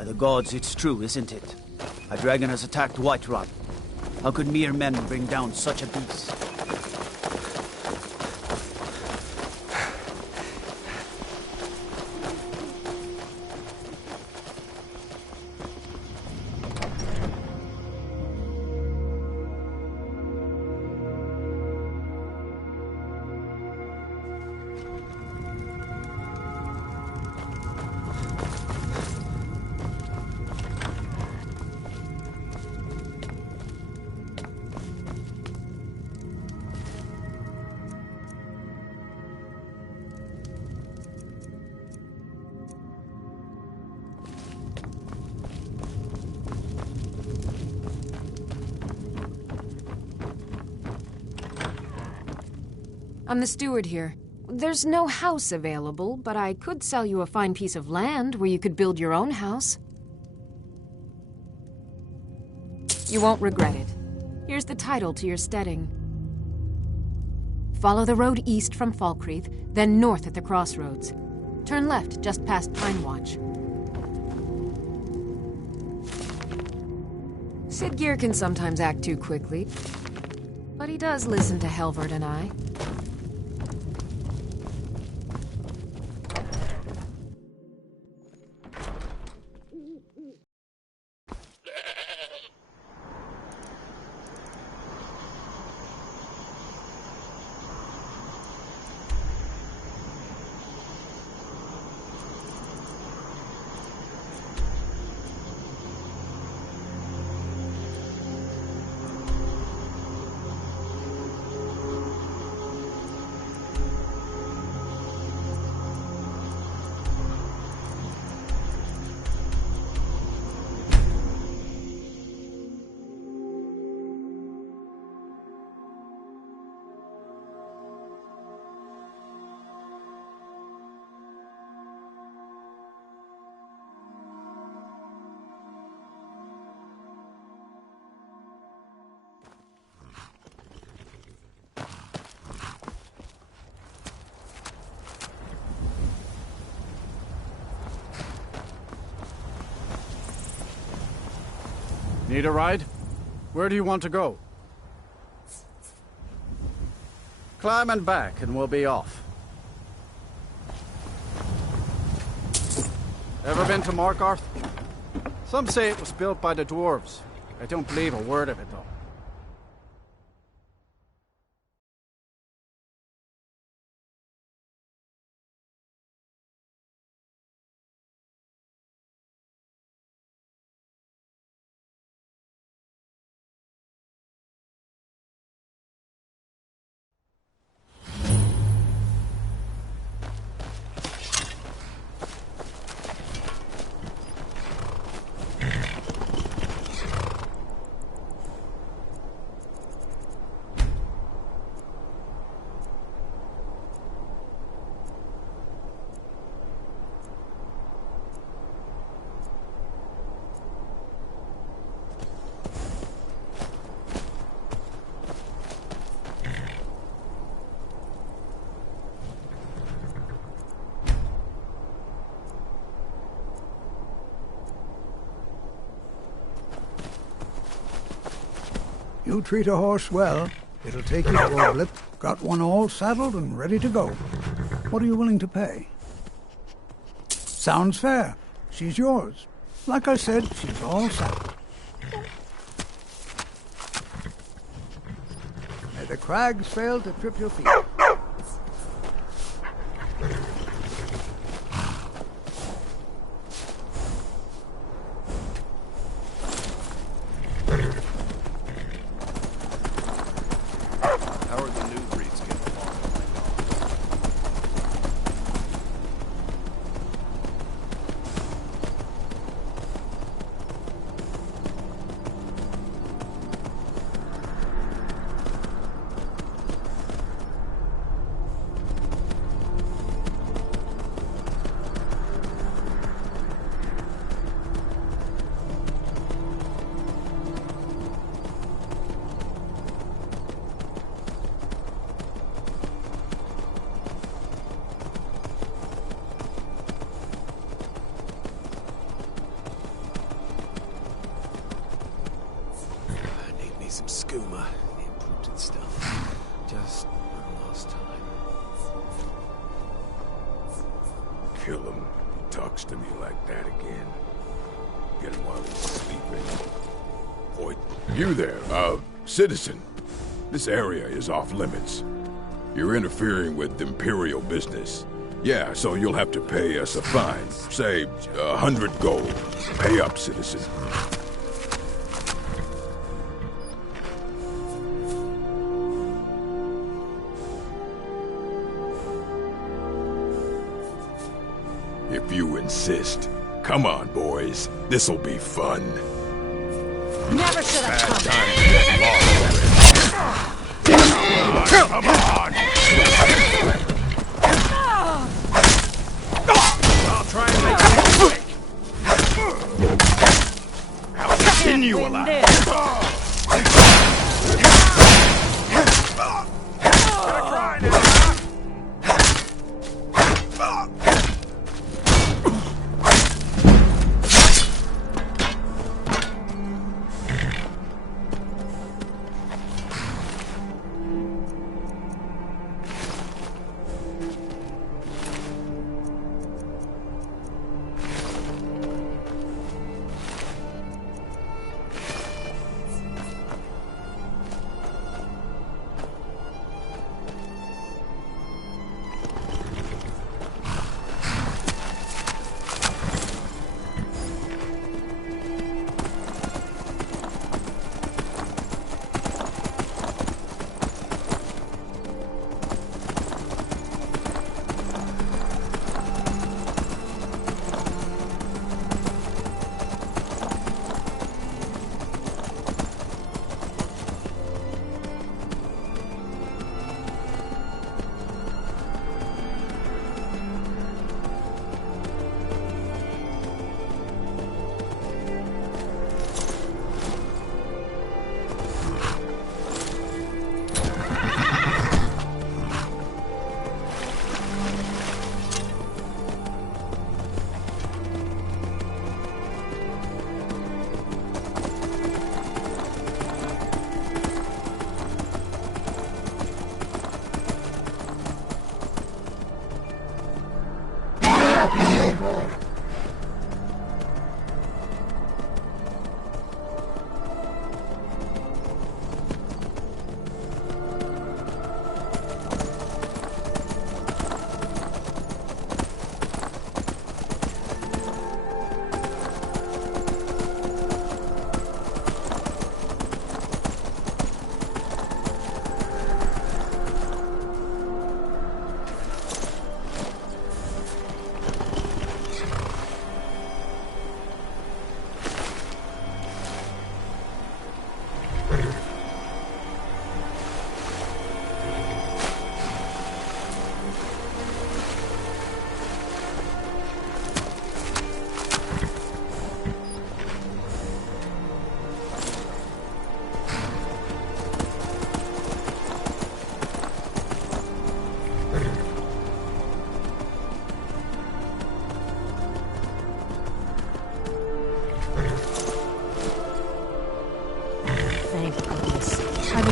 By the gods, it's true, isn't it? A dragon has attacked Whiterun. How could mere men bring down such a beast? I'm the steward here. There's no house available, but I could sell you a fine piece of land where you could build your own house. You won't regret it. Here's the title to your steading. Follow the road east from Falkreath, then north at the crossroads. Turn left just past Pine Watch. Sidgeir can sometimes act too quickly, but he does listen to Helvard and I. Need a ride? Where do you want to go? Climb and back and we'll be off. Ever been to Markarth? Some say it was built by the dwarves. I don't believe a word of it though. You treat a horse well, it'll take you to Oblip. Got one all saddled and ready to go. What are you willing to pay? Sounds fair. She's yours. Like I said, she's all saddled. May the crags fail to trip your feet. some skooma. Imported stuff. Just one last time. Kill him. He talks to me like that again. Get him while he's sleeping. Boy, you there, citizen. This area is off limits. You're interfering with Imperial business. Yeah, so you'll have to pay us a fine. Say, 100 gold. Pay up, citizen. If you insist. Come on, boys. This'll be fun. Never should have come. Come on! I'll try and make it quick. How can you alive? Gonna cry now.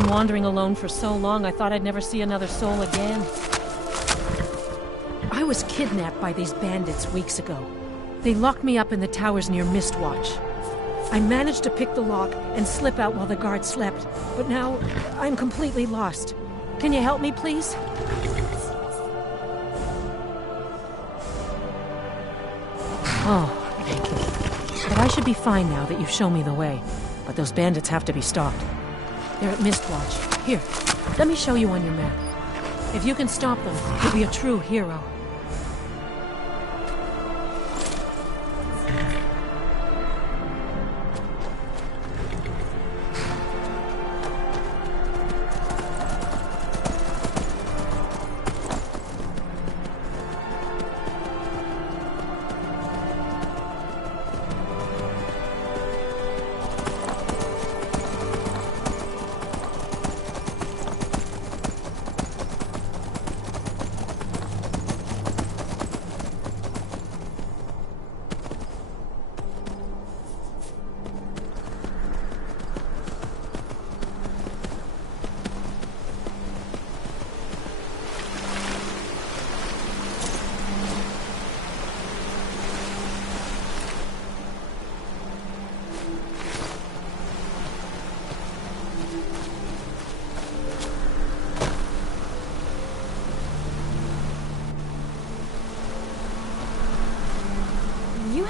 Wandering alone for so long, I thought I'd never see another soul again. I was kidnapped by these bandits weeks ago. They locked me up in the towers near Mistwatch. I managed to pick the lock and slip out while the guards slept, but now I'm completely lost. Can you help me, please? Oh, thank you. But I should be fine now that you've shown me the way. But those bandits have to be stopped. They're at Mistwatch. Here, let me show you on your map. If you can stop them, you'll be a true hero.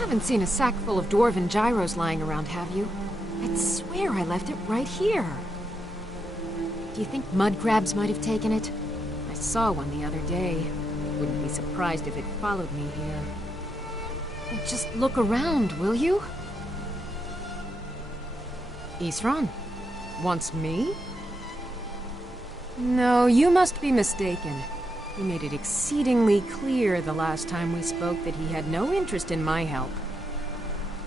haven't seen a sack full of dwarven gyros lying around, have you? I'd swear I left it right here. Do you think mud crabs might have taken it? I saw one the other day. Wouldn't be surprised if it followed me here. Well, just look around, will you? Isran? Wants me? No, you must be mistaken. He made it exceedingly clear the last time we spoke that he had no interest in my help.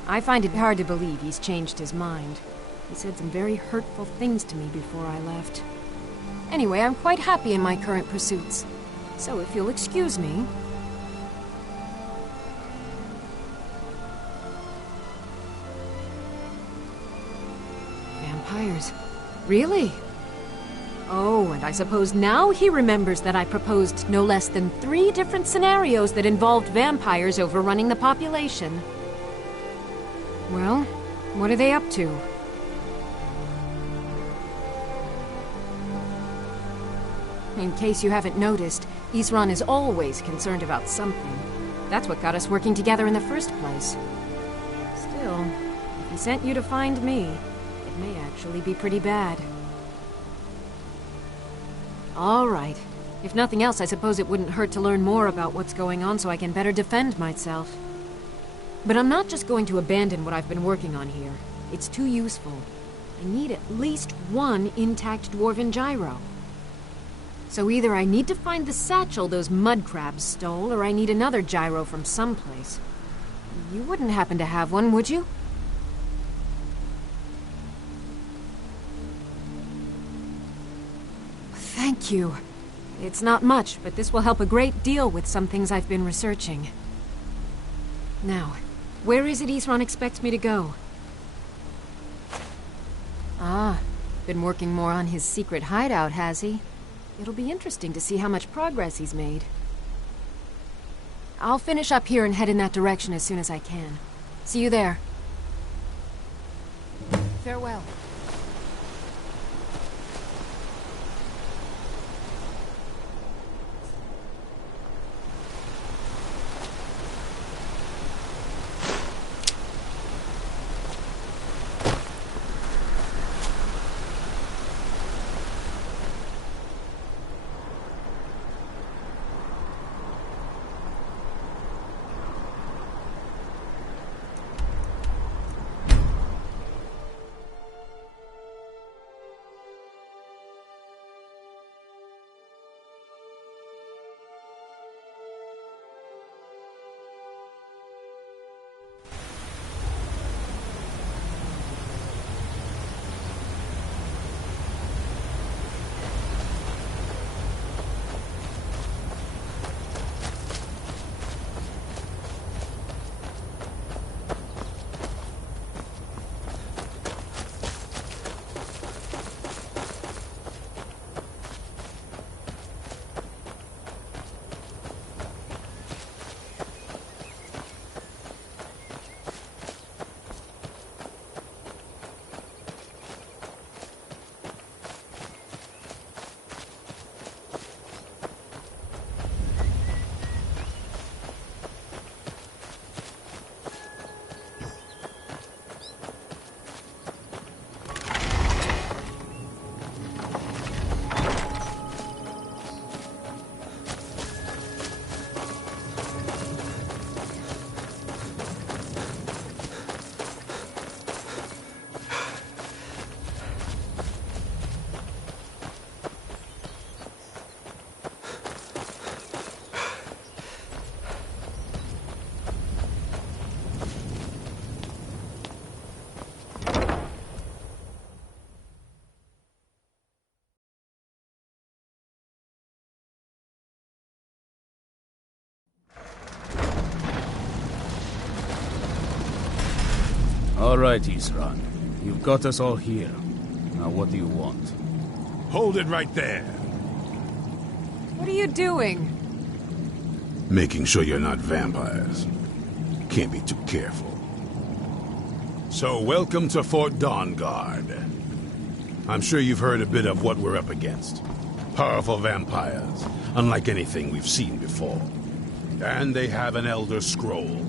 I find it hard to believe he's changed his mind. He said some very hurtful things to me before I left. Anyway, I'm quite happy in my current pursuits. So if you'll excuse me... Vampires. Really? Oh, and I suppose now he remembers that I proposed no less than 3 different scenarios that involved vampires overrunning the population. Well, what are they up to? In case you haven't noticed, Isran is always concerned about something. That's what got us working together in the first place. Still, if he sent you to find me, it may actually be pretty bad. All right. If nothing else, I suppose it wouldn't hurt to learn more about what's going on so I can better defend myself. But I'm not just going to abandon what I've been working on here. It's too useful. I need at least 1 intact dwarven gyro. So either I need to find the satchel those mud crabs stole, or I need another gyro from someplace. You wouldn't happen to have one, would you? Thank you. It's not much, but this will help a great deal with some things I've been researching. Now, where is it Isran expects me to go? Ah, been working more on his secret hideout, has he? It'll be interesting to see how much progress he's made. I'll finish up here and head in that direction as soon as I can. See you there. Farewell. All right, Isran. You've got us all here. Now what do you want? Hold it right there. What are you doing? Making sure you're not vampires. Can't be too careful. So, welcome to Fort Dawnguard. I'm sure you've heard a bit of what we're up against. Powerful vampires, unlike anything we've seen before. And they have an Elder Scroll.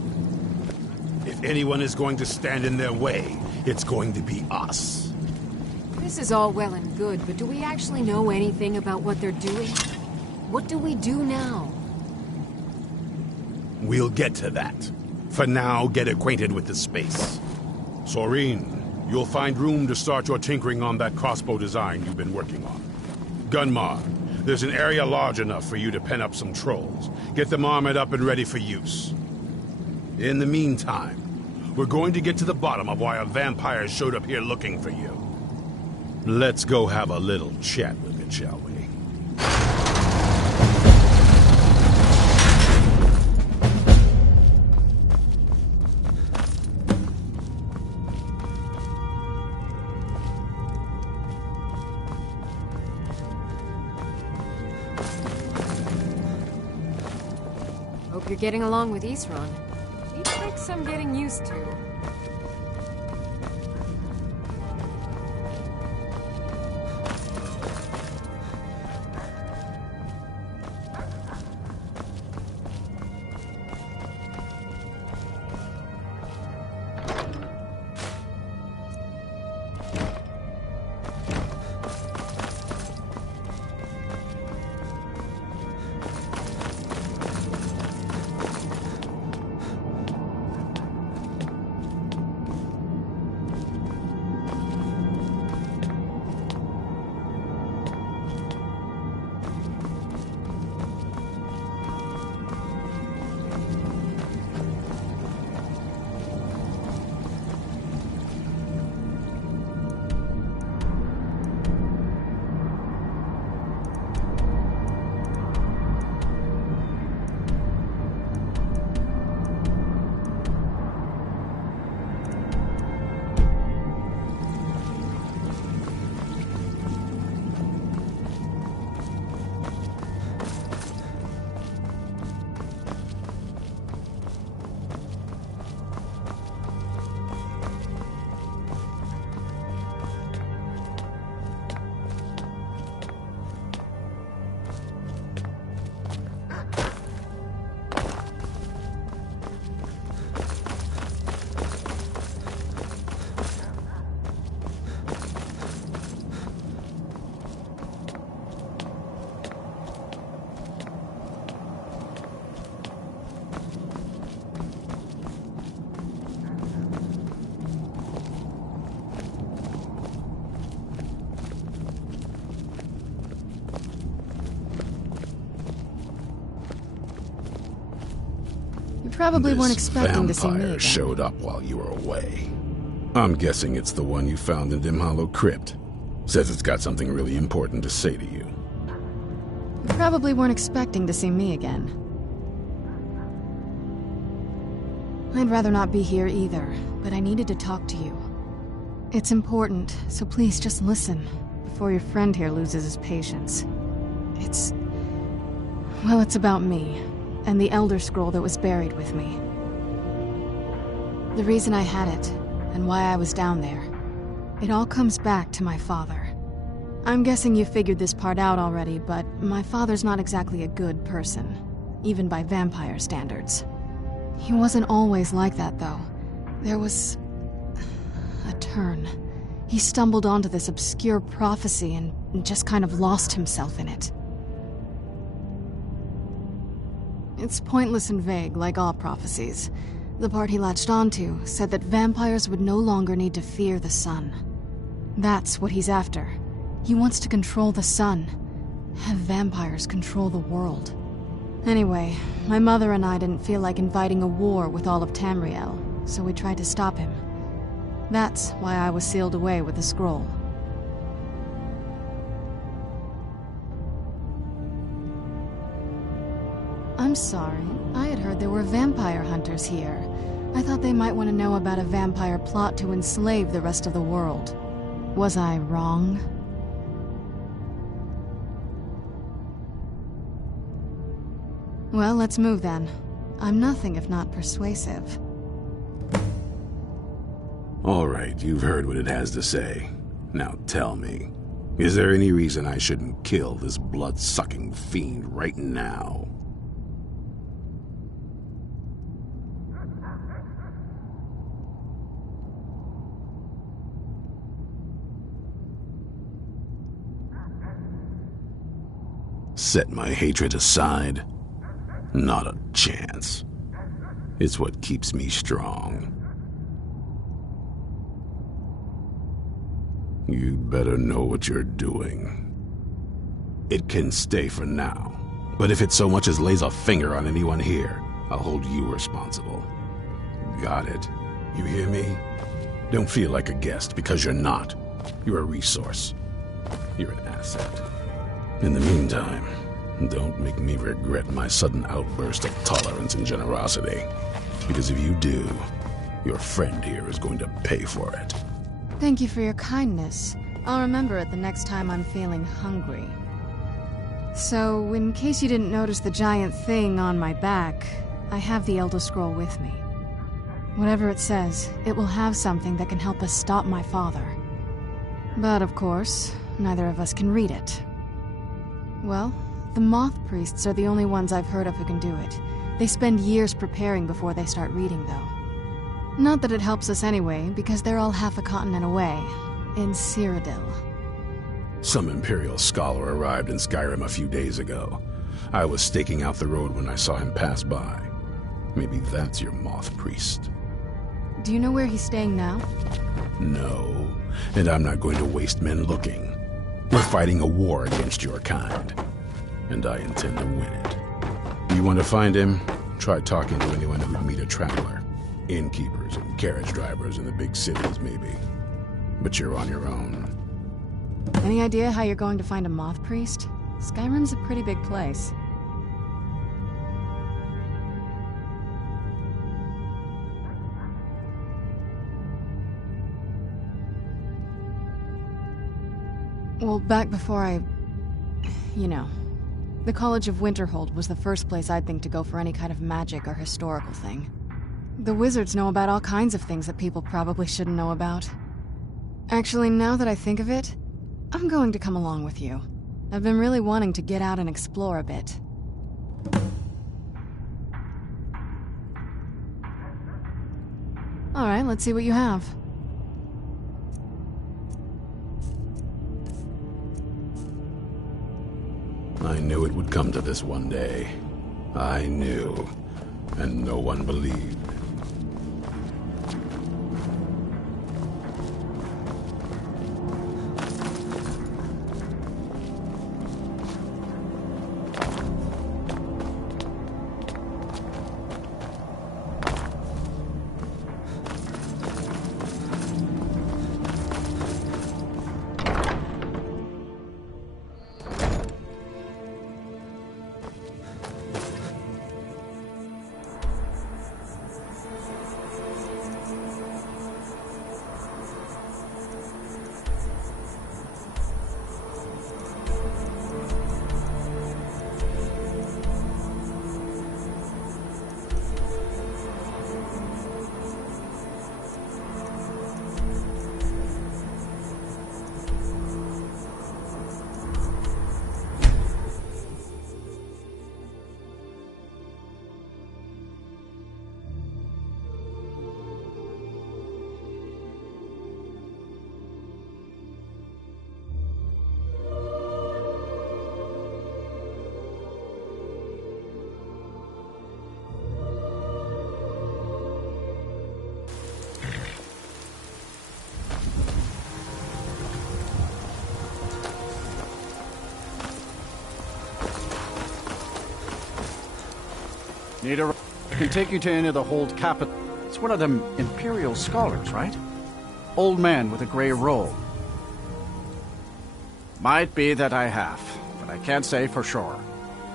If anyone is going to stand in their way, it's going to be us. This is all well and good, but do we actually know anything about what they're doing? What do we do now? We'll get to that. For now, get acquainted with the space. Soreen, you'll find room to start your tinkering on that crossbow design you've been working on. Gunmar, there's an area large enough for you to pen up some trolls. Get them armored up and ready for use. In the meantime, we're going to get to the bottom of why a vampire showed up here looking for you. Let's go have a little chat with it, shall we? Hope you're getting along with Isran. He takes some getting used to. Probably weren't expecting to see me Vampire again. showed up while you were away. I'm guessing it's the one you found in Dim Hollow Crypt. Says it's got something really important to say to you. You probably weren't expecting to see me again. I'd rather not be here either, but I needed to talk to you. It's important, so please just listen before your friend here loses his patience. It's about me. And the Elder Scroll that was buried with me. The reason I had it, and why I was down there, it all comes back to my father. I'm guessing you figured this part out already, but my father's not exactly a good person, even by vampire standards. He wasn't always like that, though. There was a turn. He stumbled onto this obscure prophecy and just kind of lost himself in it. It's pointless and vague, like all prophecies. The part he latched onto said that vampires would no longer need to fear the sun. That's what he's after. He wants to control the sun. Have vampires control the world. Anyway, my mother and I didn't feel like inviting a war with all of Tamriel, so we tried to stop him. That's why I was sealed away with the scroll. I'm sorry. I had heard there were vampire hunters here. I thought they might want to know about a vampire plot to enslave the rest of the world. Was I wrong? Well, let's move then. I'm nothing if not persuasive. All right, you've heard what it has to say. Now tell me, is there any reason I shouldn't kill this blood-sucking fiend right now? Set my hatred aside? Not a chance. It's what keeps me strong. You'd better know what you're doing. It can stay for now, but if it so much as lays a finger on anyone here, I'll hold you responsible. Got it? You hear me? Don't feel like a guest, because you're not. You're a resource. You're an asset. In the meantime, don't make me regret my sudden outburst of tolerance and generosity. Because if you do, your friend here is going to pay for it. Thank you for your kindness. I'll remember it the next time I'm feeling hungry. So, in case you didn't notice the giant thing on my back, I have the Elder Scroll with me. Whatever it says, it will have something that can help us stop my father. But of course, neither of us can read it. Well, the Moth Priests are the only ones I've heard of who can do it. They spend years preparing before they start reading, though. Not that it helps us anyway, because they're all half a continent away, in Cyrodiil. Some Imperial scholar arrived in Skyrim a few days ago. I was staking out the road when I saw him pass by. Maybe that's your Moth Priest. Do you know where he's staying now? No, and I'm not going to waste men looking. We're fighting a war against your kind, and I intend to win it. You want to find him? Try talking to anyone who'd meet a traveler. Innkeepers and carriage drivers in the big cities, maybe. But you're on your own. Any idea how you're going to find a Moth Priest? Skyrim's a pretty big place. Well, back before the College of Winterhold was the first place I'd think to go for any kind of magic or historical thing. The wizards know about all kinds of things that people probably shouldn't know about. Actually, now that I think of it, I'm going to come along with you. I've been really wanting to get out and explore a bit. Alright, let's see what you have. I knew it would come to this one day. I knew, and no one believed. I can take you to any of the Hold Capital. It's one of them Imperial scholars, right? Old man with a grey robe. Might be that I have, but I can't say for sure.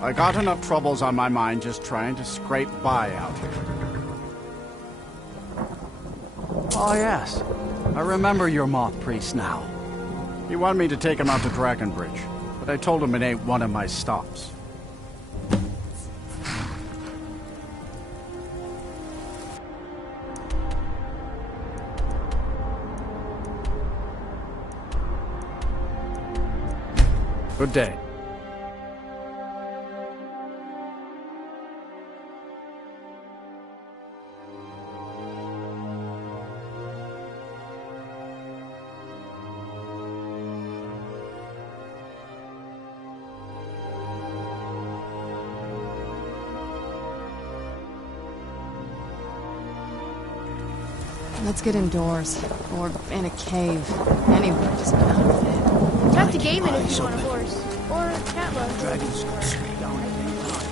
I got enough troubles on my mind just trying to scrape by out here. Oh yes, I remember your Moth Priest now. He wanted me to take him out to Dragonbridge, but I told him it ain't one of my stops. Good day. Let's get indoors. Or in a cave. Anywhere, just out of it. Talk to Gaiman if you want a horse. Or a catbug. Dragons go straight down at any time.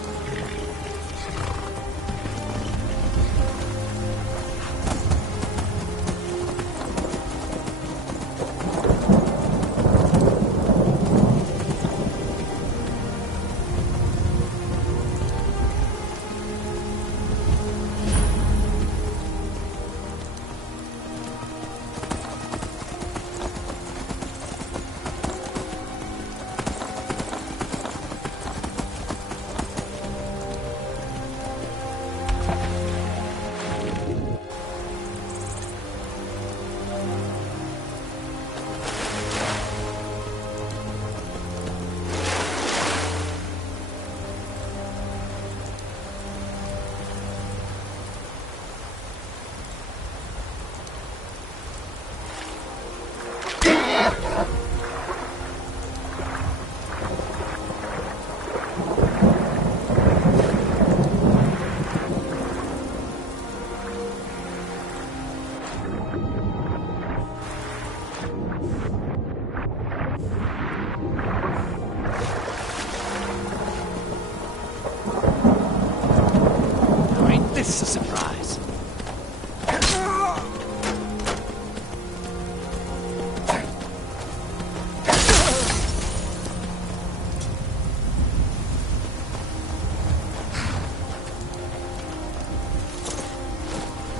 This is a surprise.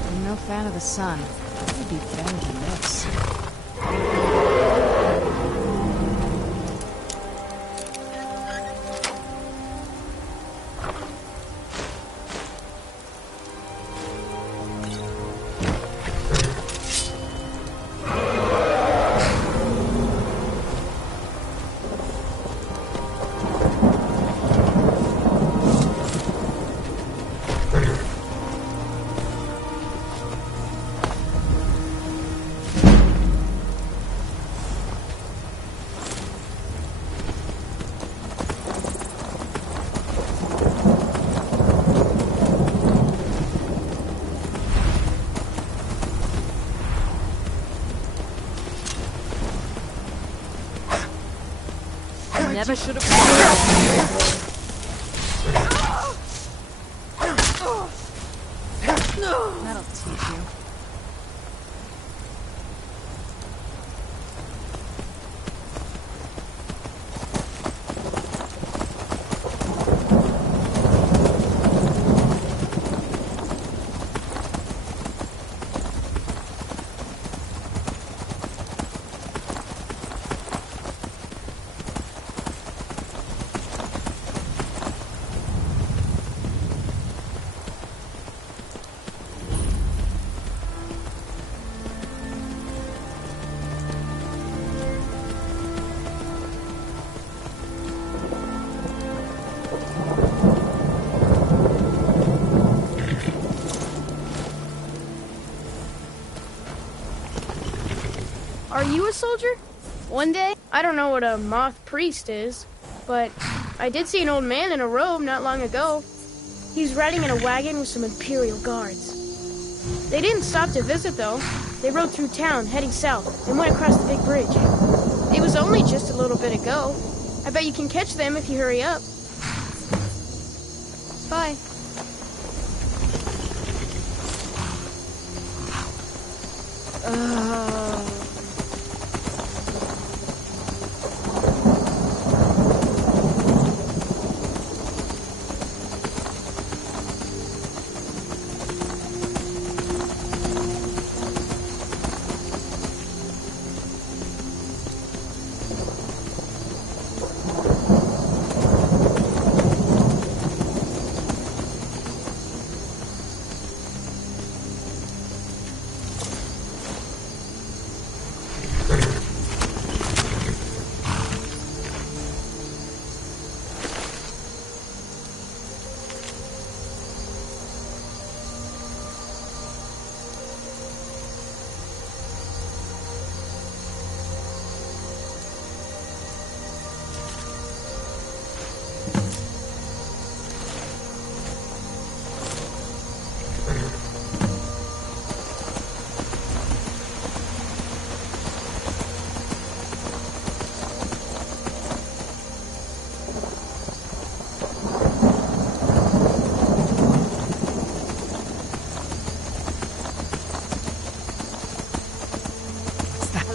I'm no fan of the sun. I'd be better than this. Never should have. That'll teach you. Are you a soldier? One day? I don't know what a moth priest is, but I did see an old man in a robe not long ago. He's riding in a wagon with some Imperial guards. They didn't stop to visit, though. They rode through town, heading south, and went across the big bridge. It was only just a little bit ago. I bet you can catch them if you hurry up. Bye.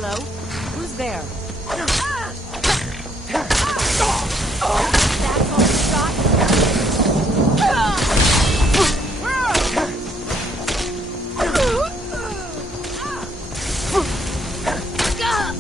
Hello? Who's there? That's all you got?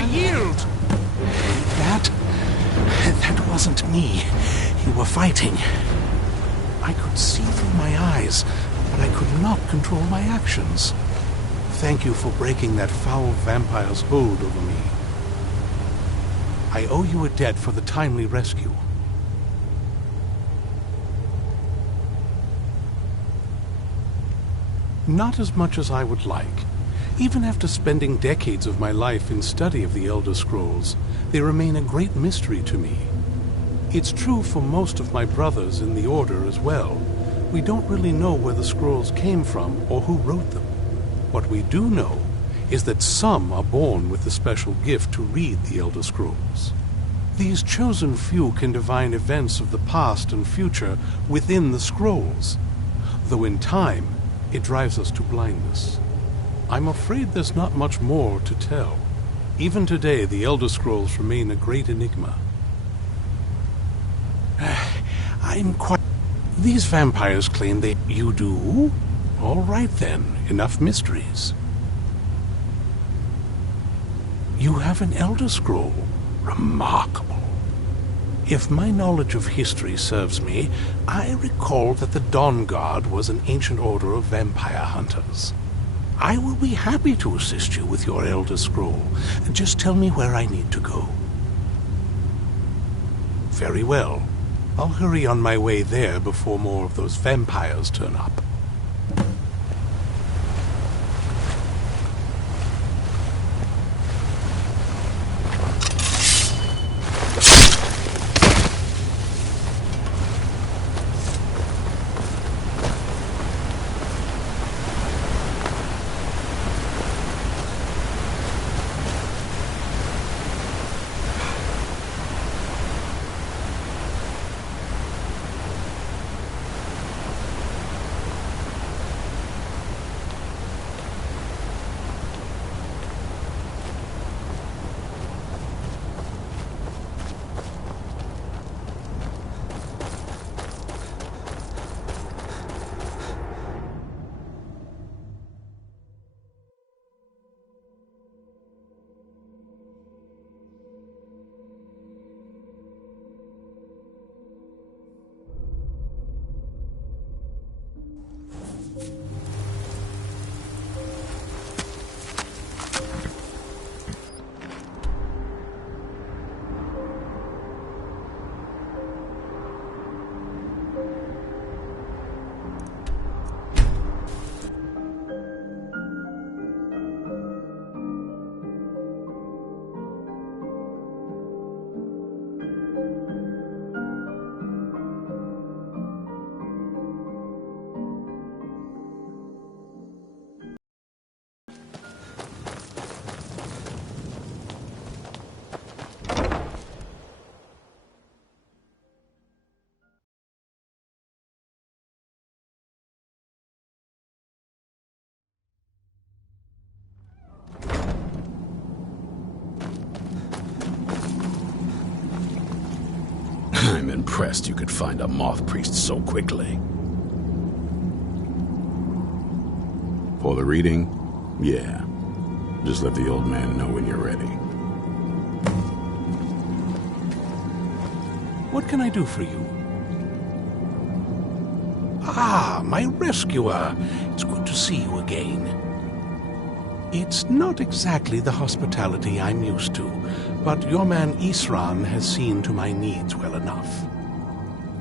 I yield! That wasn't me. You were fighting. I could see through my eyes, but I could not control my actions. Thank you for breaking that foul vampire's hold over me. I owe you a debt for the timely rescue. Not as much as I would like. Even after spending decades of my life in study of the Elder Scrolls, they remain a great mystery to me. It's true for most of my brothers in the Order as well. We don't really know where the scrolls came from or who wrote them. What we do know is that some are born with the special gift to read the Elder Scrolls. These chosen few can divine events of the past and future within the scrolls, though in time it drives us to blindness. I'm afraid there's not much more to tell. Even today, the Elder Scrolls remain a great enigma. These vampires claim they... You do? All right then, enough mysteries. You have an Elder Scroll. Remarkable. If my knowledge of history serves me, I recall that the Dawn Guard was an ancient order of vampire hunters. I will be happy to assist you with your Elder Scroll. Just tell me where I need to go. Very well. I'll hurry on my way there before more of those vampires turn up. I'm impressed you could find a moth priest so quickly. For the reading? Yeah. Just let the old man know when you're ready. What can I do for you? Ah, my rescuer. It's good to see you again. It's not exactly the hospitality I'm used to, but your man Isran has seen to my needs well enough.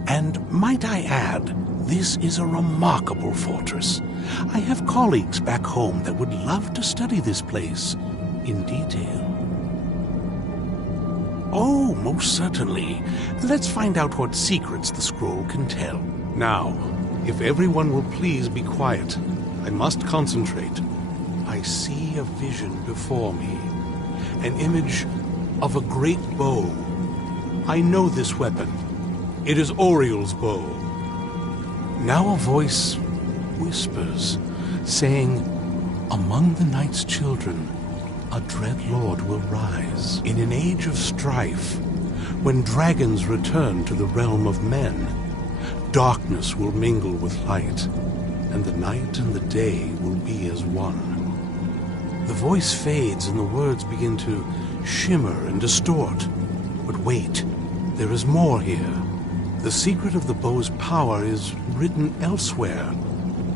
And might I add, this is a remarkable fortress. I have colleagues back home that would love to study this place in detail. Oh, most certainly. Let's find out what secrets the scroll can tell. Now, if everyone will please be quiet, I must concentrate. I see a vision before me, an image of a great bow. I know this weapon. It is Oriel's bow. Now a voice whispers, saying, among the night's children, a dread lord will rise. In an age of strife, when dragons return to the realm of men, darkness will mingle with light, and the night and the day will be as one. The voice fades and the words begin to shimmer and distort. But wait, there is more here. The secret of the bow's power is written elsewhere.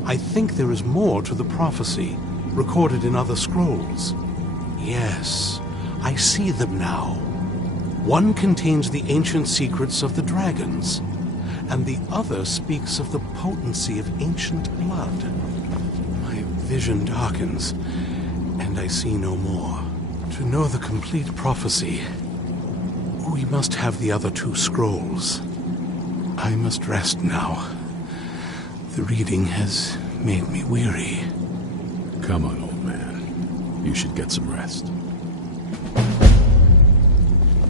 I think there is more to the prophecy, recorded in other scrolls. Yes, I see them now. One contains the ancient secrets of the dragons, and the other speaks of the potency of ancient blood. My vision darkens, and I see no more. To know the complete prophecy, we must have the other two scrolls. I must rest now. The reading has made me weary. Come on, old man. You should get some rest.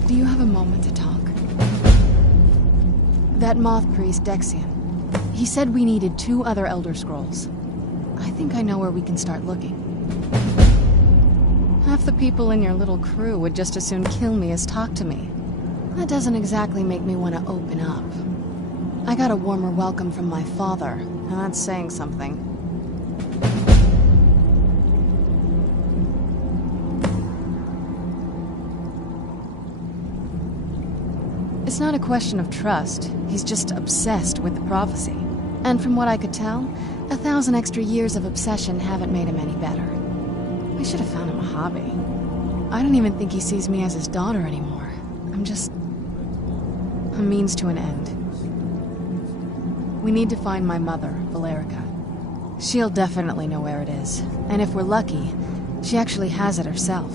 Do you have a moment to talk? That moth priest, Dexian, he said we needed 2 other Elder Scrolls. I think I know where we can start looking. Half the people in your little crew would just as soon kill me as talk to me. That doesn't exactly make me want to open up. I got a warmer welcome from my father, and that's saying something. It's not a question of trust. He's just obsessed with the prophecy. And from what I could tell, 1,000 extra years of obsession haven't made him any better. I should have found him a hobby. I don't even think he sees me as his daughter anymore. I'm just a means to an end. We need to find my mother, Valerica. She'll definitely know where it is. And if we're lucky, she actually has it herself.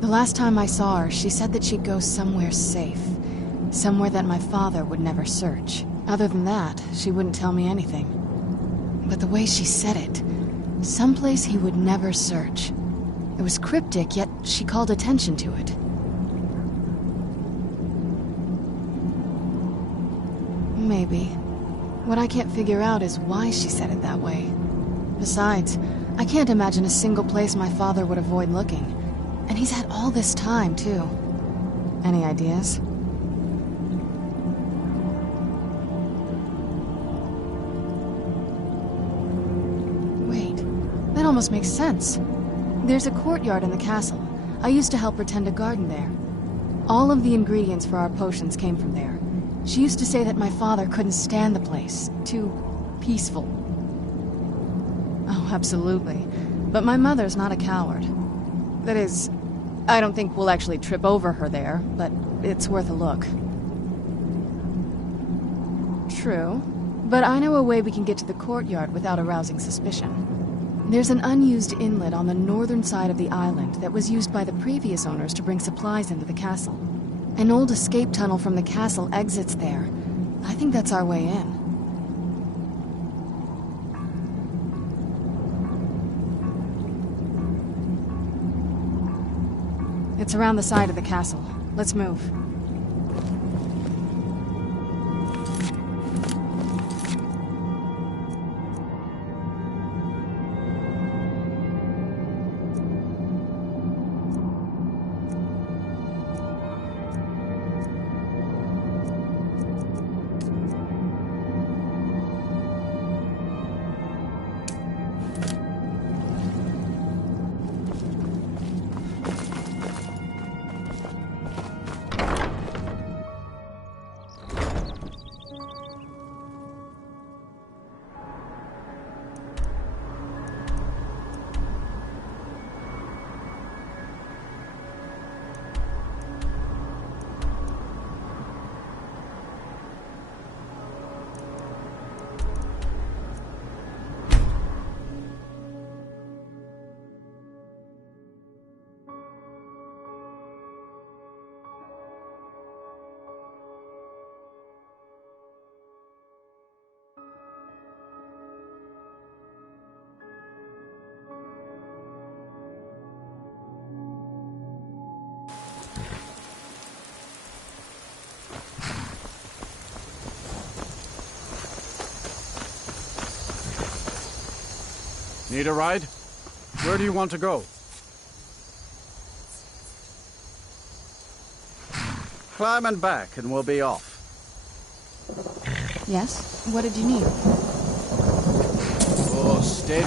The last time I saw her, she said that she'd go somewhere safe. Somewhere that my father would never search. Other than that, she wouldn't tell me anything. But the way she said it, someplace he would never search. It was cryptic, yet she called attention to it. Maybe. What I can't figure out is why she said it that way. Besides, I can't imagine a single place my father would avoid looking. And he's had all this time, too. Any ideas? Wait, that almost makes sense. There's a courtyard in the castle. I used to help her tend a garden there. All of the ingredients for our potions came from there. She used to say that my father couldn't stand the place. Too peaceful. Oh, absolutely. But my mother's not a coward. That is, I don't think we'll actually trip over her there, but it's worth a look. True, but I know a way we can get to the courtyard without arousing suspicion. There's an unused inlet on the northern side of the island that was used by the previous owners to bring supplies into the castle. An old escape tunnel from the castle exits there. I think that's our way in. It's around the side of the castle. Let's move. Need a ride? Where do you want to go? Climb and back, and we'll be off. Yes? What did you need? Oh, steady.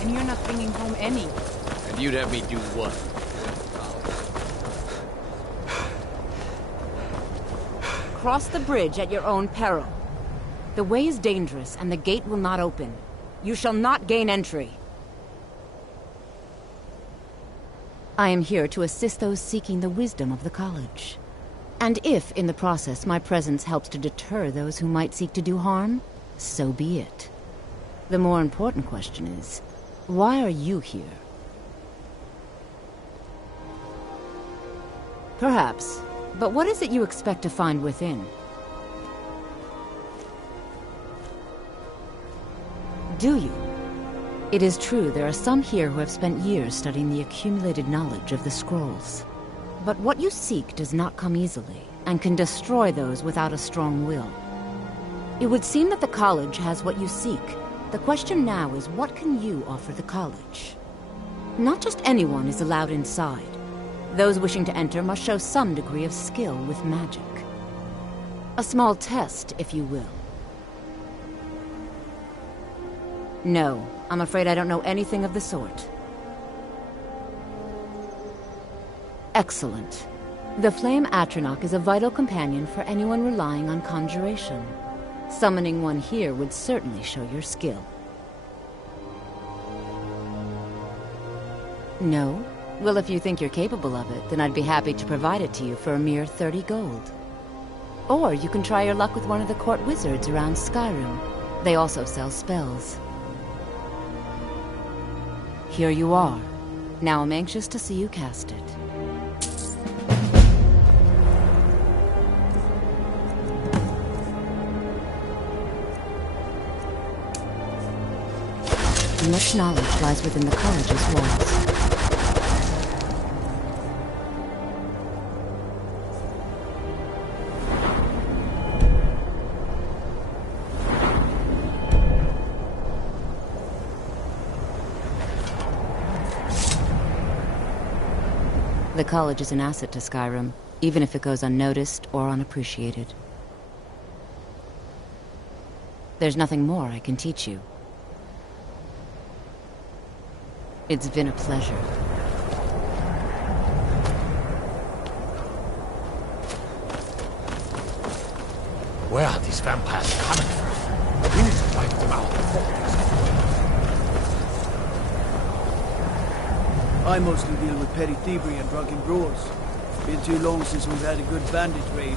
And you're not bringing home any. And you'd have me do what? Cross the bridge at your own peril. The way is dangerous, and the gate will not open. You shall not gain entry. I am here to assist those seeking the wisdom of the college. And if, in the process, my presence helps to deter those who might seek to do harm, so be it. The more important question is, why are you here? Perhaps. But what is it you expect to find within? Do you? It is true there are some here who have spent years studying the accumulated knowledge of the scrolls. But what you seek does not come easily, and can destroy those without a strong will. It would seem that the college has what you seek. The question now is, what can you offer the college? Not just anyone is allowed inside. Those wishing to enter must show some degree of skill with magic. A small test, if you will. No, I'm afraid I don't know anything of the sort. Excellent. The Flame Atronach is a vital companion for anyone relying on conjuration. Summoning one here would certainly show your skill. No? Well, if you think you're capable of it, then I'd be happy to provide it to you for a mere 30 gold. Or you can try your luck with one of the court wizards around Skyrim. They also sell spells. Here you are. Now I'm anxious to see you cast it. Much knowledge lies within the college's walls. The college is an asset to Skyrim, even if it goes unnoticed or unappreciated. There's nothing more I can teach you. It's been a pleasure. Where are these vampires coming from? We need to wipe them out before. I mostly deal with petty thievery and drunken brawls. Been too long since we've had a good bandit raid.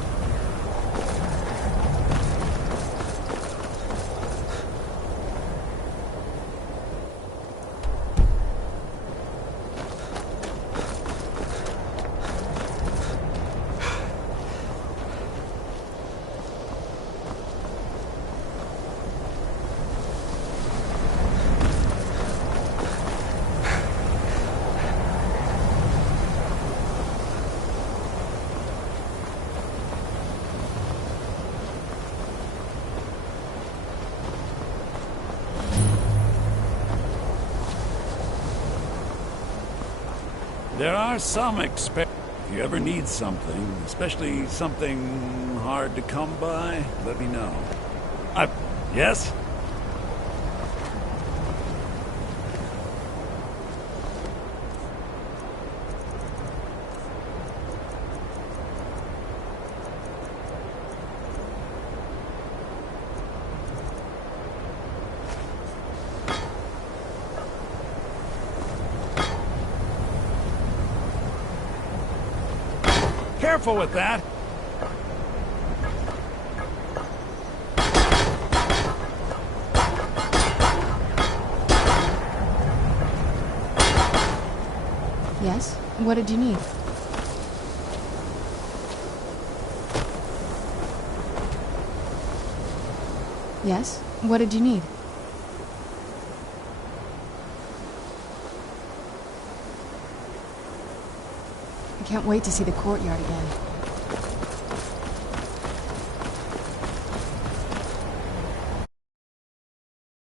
There are some If you ever need something, especially something hard to come by, let me know. Yes? Careful with that. Yes? What did you need? Yes? What did you need? I can't wait to see the courtyard again.